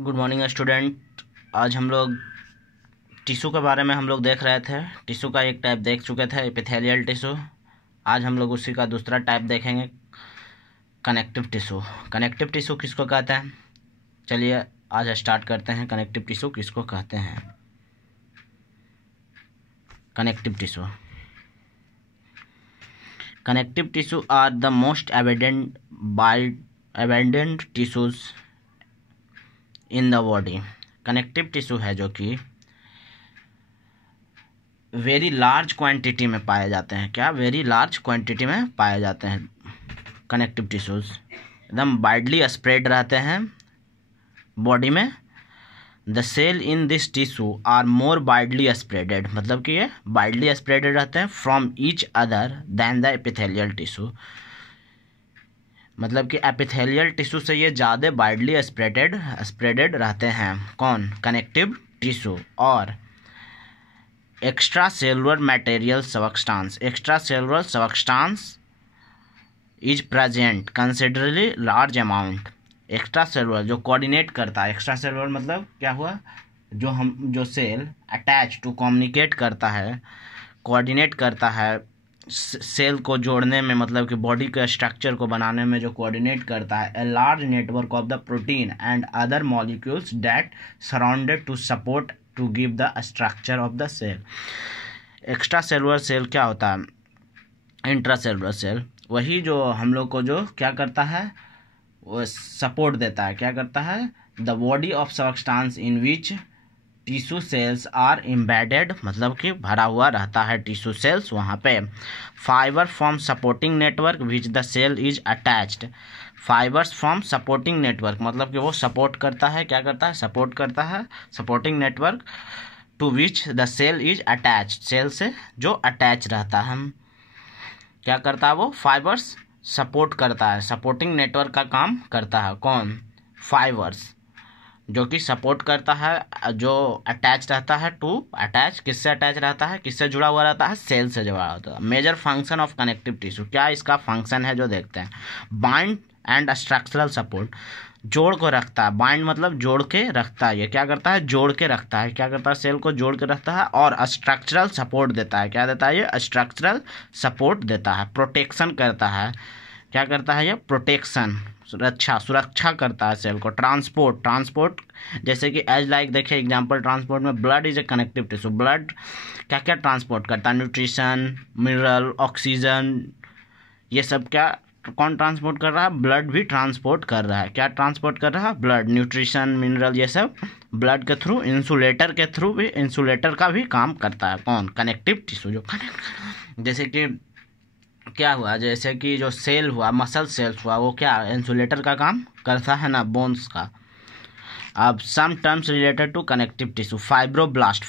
Good morning student. आज हम लोग टिश्यू के बारे में देख रहे थे। टिश्यू का एक टाइप देख चुके थे, एपिथेलियल टिश्यू। आज हम लोग उसी का दूसरा टाइप देखेंगे, कनेक्टिव टिश्यू। कनेक्टिव टिश्यू किसको कहते हैं? चलिए आज स्टार्ट करते हैं। कनेक्टिव टिश्यू किसको कहते हैं? Connective tissue connective tissue are the most abundant tissues in the body. Connective tissue है जो कि वेरी लार्ज क्वांटिटी में पाए जाते हैं। क्या? वेरी लार्ज क्वांटिटी में पाए जाते हैं। कनेक्टिव टिश्यूज एकदम वाइडली स्प्रेड रहते हैं बॉडी में। The cell in this tissue are more widely spreaded, मतलब कि ये वाइडली स्प्रेडेड रहते हैं from each other than the epithelial tissue. मतलब कि एपिथेलियल टिश्यू से ये ज़्यादा वाइडली स्प्रेडेड रहते हैं। कौन? Connective tissue. और extra cellular material substance is present considerably large amount. Extra cellular जो कोऑर्डिनेट करता है, एक्स्ट्रा सेलुलर मतलब क्या हुआ? जो सेल अटैच टू कम्युनिकेट करता है, कोऑर्डिनेट करता है सेल को जोड़ने में, मतलब कि बॉडी के स्ट्रक्चर को बनाने में जो कोऑर्डिनेट करता है। A large network of the protein and other molecules that surrounded to support to give the structure of the cell. Extra cellular cell क्या होता है? इंट्रा सेलुलर सेल वही जो हम लोग को जो क्या करता है, वो सपोर्ट देता है। क्या करता है? The body of substance in which tissue cells are embedded, मतलब कि भरा हुआ रहता है टिश्यू सेल्स वहाँ पे। Fibre from supporting network which the cell is attached. Fibres from supporting network मतलब कि वो सपोर्ट करता है। क्या करता है? सपोर्ट करता है supporting network to which the cell is attached, cell से जो अटैच रहता है। क्या करता है वो? फाइबर्स सपोर्ट करता है, सपोर्टिंग नेटवर्क का काम करता है। कौन? फाइबर्स जो कि सपोर्ट करता है, जो अटैच रहता है टू अटैच। किससे अटैच रहता है? किससे जुड़ा हुआ रहता है? सेल से जुड़ा होता है। Major function of connective tissue, क्या इसका फंक्शन है जो देखते हैं। बाइंड एंड स्ट्रक्चरल सपोर्ट, जोड़ को रखता है। बाइंड मतलब जोड़ के रखता है। ये क्या करता है? जोड़ के रखता है। क्या करता है? सेल को जोड़ के रखता है। और स्ट्रक्चरल सपोर्ट देता है। क्या देता है? ये स्ट्रक्चरल सपोर्ट देता है। प्रोटेक्शन करता है। क्या करता है ये? प्रोटेक्शन, सुरक्षा करता है सेल को। ट्रांसपोर्ट जैसे कि एज लाइक देखिए एग्जांपल, ट्रांसपोर्ट में blood is a connective tissue. Blood क्या क्या ट्रांसपोर्ट करता है? न्यूट्रिशन, मिनरल, ऑक्सीजन, ये सब क्या कौन ट्रांसपोर्ट कर रहा है? ब्लड भी ट्रांसपोर्ट कर रहा है। क्या ट्रांसपोर्ट कर रहा है? ब्लड, न्यूट्रिशन, मिनरल, ये सब ब्लड के थ्रू, इंसुलेटर के थ्रू भी, इंसुलेटर का भी काम करता है। कौन? कनेक्टिव टिश्यू जो जैसे कि क्या हुआ, जैसे कि जो सेल हुआ, मसल सेल्स हुआ, वो क्या इंसुलेटर का काम करता है ना, बोन्स का। अब some terms related to connective tissue. Fibroblast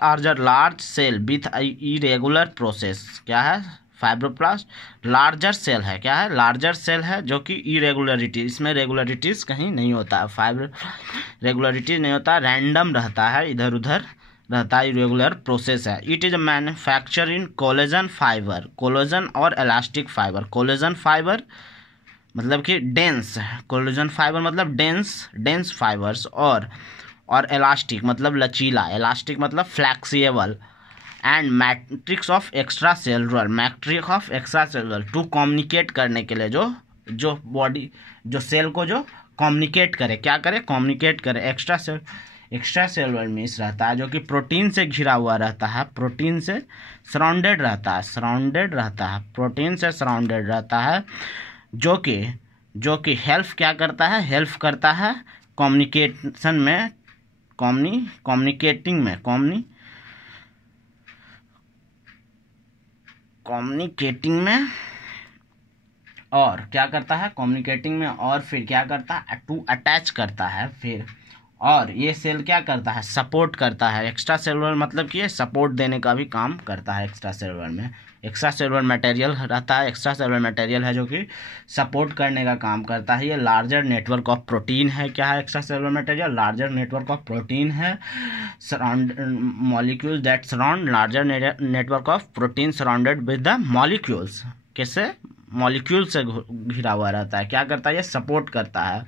are the large cell with irregular process. क्या है? फाइब्रोब्लास्ट लार्जर सेल है। क्या है? लार्जर सेल है जो कि इरेगुलरिटी, इसमें रेगुलरिटीज कहीं नहीं होता है। रेगुलरिटीज नहीं होता, रैंडम रहता है, इधर उधर रहता है, इरेगुलर प्रोसेस है। It is manufacture in collagen fibre, collagen और इलास्टिक फाइबर। कोलेजन फाइबर मतलब कि डेंस, कोलेजन फाइबर मतलब डेंस फाइबर्स, और इलास्टिक मतलब लचीला, इलास्टिक मतलब flexible. And matrix of extra cellular to communicate करने के लिए, जो बॉडी, जो सेल को जो कम्युनिकेट करे। क्या करे? कम्युनिकेट करे। एक्स्ट्रा सेलुलर मीन्स रहता है जो कि प्रोटीन से घिरा हुआ रहता है, प्रोटीन से सराउंडेड रहता है, प्रोटीन से सराउंडेड रहता है, जो कि हेल्प क्या करता है? हेल्प करता है कम्युनिकेशन में, कम्युनिकेटिंग में, और क्या करता है? कम्युनिकेटिंग में, और फिर क्या करता है? टू अटैच करता है फिर। और ये सेल क्या करता है? सपोर्ट करता है। एक्स्ट्रा सेलुलर मतलब कि ये सपोर्ट देने का भी काम करता है। एक्स्ट्रा सेलुलर में एक्स्ट्रा सेलुलर मटेरियल रहता है। एक्स्ट्रा सेलुलर मटेरियल है जो कि सपोर्ट करने का काम करता है। ये लार्जर नेटवर्क ऑफ प्रोटीन है। क्या है extra cellular material? Larger network of protein है। Surround molecules that surround larger network of protein surrounded with the molecules. कैसे? मॉलिक्यूल से घिरा हुआ रहता है। क्या करता है ये? सपोर्ट करता है,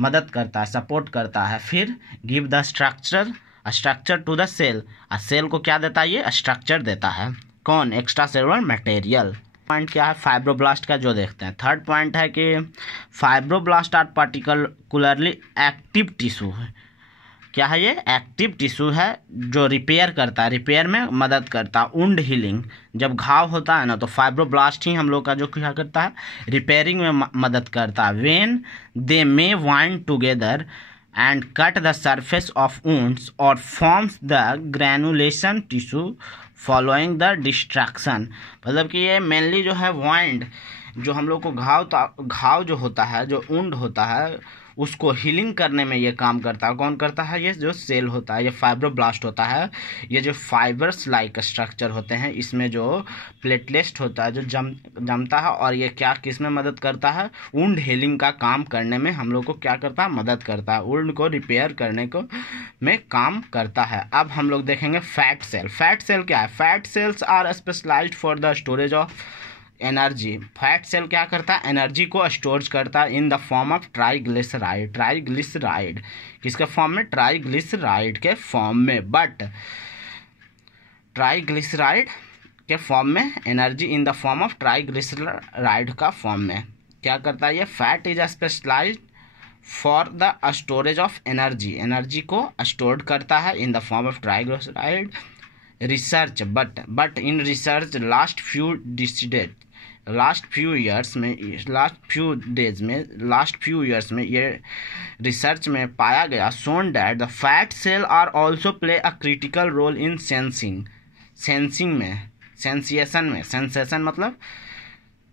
मदद करता है, सपोर्ट करता है। फिर give the structure to the cell, cell को क्या देता है? ये स्ट्रक्चर देता है। कौन? Extra cellular material. पॉइंट क्या है फाइब्रोब्लास्ट का, जो देखते हैं। थर्ड पॉइंट है कि fibroblast are particularly active tissue है। क्या है ये? एक्टिव टिश्यू है जो रिपेयर करता है, रिपेयर में मदद करता है। वुंड हीलिंग, जब घाव होता है ना तो फाइब्रोब्लास्ट ही हम लोग का जो क्या करता है? रिपेयरिंग में मदद करता है। When they may wind together and cut the surface of wounds और forms the granulation tissue following the distraction. मतलब कि ये मेनली जो है वाइंड, जो हम लोग को घाव जो होता है, जो वुंड होता है, उसको हीलिंग करने में ये काम करता है। कौन करता है? ये जो सेल होता है, ये फाइब्रोब्लास्ट होता है। ये जो फाइबर्स लाइक स्ट्रक्चर होते हैं, इसमें जो प्लेटलेट होता है जो जमता है, और ये क्या किस में मदद करता है? वुंड हीलिंग का काम करने में हम लोग को क्या करता है? मदद करता है। वुंड को रिपेयर करने को में काम करता है। अब हम लोग देखेंगे फैट सेल। फैट सेल क्या है? Fat cells are specialised for the storage of energy. Fat cell क्या करता है? एनर्जी को स्टोर करता है in the form of triglyceride. Triglyceride किसके फॉर्म में? ट्राइग्लिसराइड के फॉर्म में। बट ट्राइग्लिसराइड के फॉर्म में, energy in the form of triglyceride का फॉर्म में क्या करता है? ये fat is specialised for the storage of energy. Energy को स्टोर करता है in the form of triglyceride. Research but in research last few years में ये रिसर्च में पाया गया, shown that the fat cell are also play a critical role in sensing में, sensation मतलब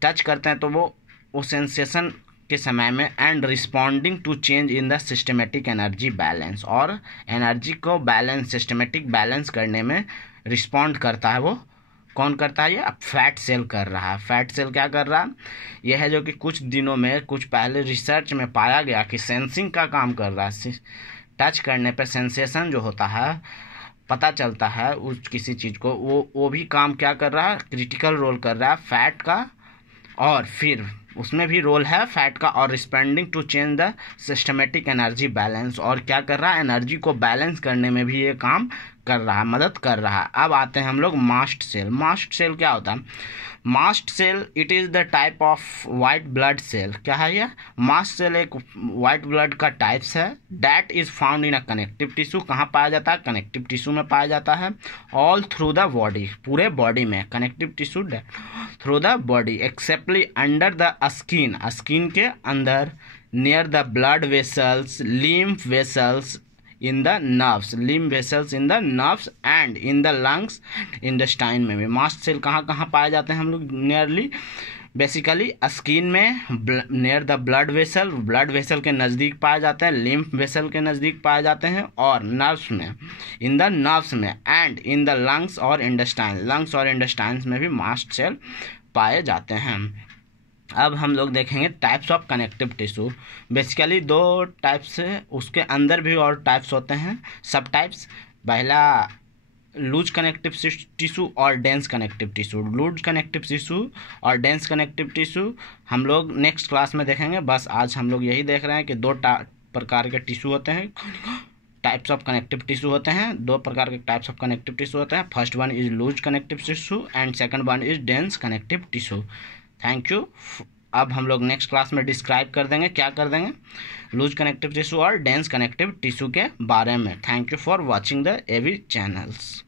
टच करते हैं तो वो सेंसेशन के समय में, and responding to change in the systematic energy balance, और एनर्जी को बैलेंस, सिस्टमेटिक बैलेंस करने में रिस्पॉन्ड करता है। वो कौन करता है? ये अब फैट सेल कर रहा है। फैट सेल क्या कर रहा है? यह है जो कि कुछ दिनों में, कुछ पहले रिसर्च में पाया गया कि सेंसिंग का काम कर रहा है। टच करने पर सेंसेशन जो होता है, पता चलता है उस किसी चीज़ को, वो भी काम क्या कर रहा है? क्रिटिकल रोल कर रहा है फैट का। और फिर उसमें भी रोल है फैट का, और responding to change the systematic energy balance, और क्या कर रहा है? एनर्जी को बैलेंस करने में भी ये काम कर रहा है, मदद कर रहा है। अब आते हैं हम लोग मास्ट सेल। मास्ट सेल क्या होता है? Mast cell it is the type of white blood cell. क्या है ये? मास्ट सेल एक वाइट ब्लड का टाइप्स है। That is found in a connective tissue. कहाँ पाया जाता है? कनेक्टिव टिश्यू में पाया जाता है। ऑल थ्रू द बॉडी, पूरे बॉडी में connective tissue through the body, exactly under the skin, skin के अंदर, near the blood vessels, lymph vessels, in the nerves, lymph vessels in the nerves, and in the lungs, intestine में भी। Mast cell कहाँ कहाँ पाए जाते हैं हम लोग? नियरली बेसिकली स्किन में, नियर द ब्लड वेसल के नज़दीक पाए जाते हैं, लिम्फ वेसल के नज़दीक पाए जाते हैं, और नर्व्स में, इन द नर्व्स में, एंड इन द लंग्स और इंटेस्टाइन, लंग्स और इंटेस्टाइन्स में भी मास्ट सेल पाए जाते हैं। अब हम लोग देखेंगे types of connective tissue. Basically दो टाइप्स है, उसके अंदर भी और टाइप्स होते हैं, सब टाइप्स। पहला लूज कनेक्टिव टिश्यू और dense connective tissue. Loose connective tissue और डेंस कनेक्टिव टिश्यू हम लोग नेक्स्ट क्लास में देखेंगे। बस आज हम लोग यही देख रहे हैं कि दो प्रकार के टिश्यू होते हैं, टाइप्स ऑफ कनेक्टिव टिश्यू होते हैं। दो प्रकार के टाइप्स ऑफ कनेक्टिव टिश्यू होते हैं। First one is loose connective tissue and second one is dense connective tissue. Thank you. अब हम लोग नेक्स्ट क्लास में डिस्क्राइब कर देंगे, क्या कर देंगे, लूज कनेक्टिव टिश्यू और डेंस कनेक्टिव टिश्यू के बारे में। Thank you for watching the AV channels.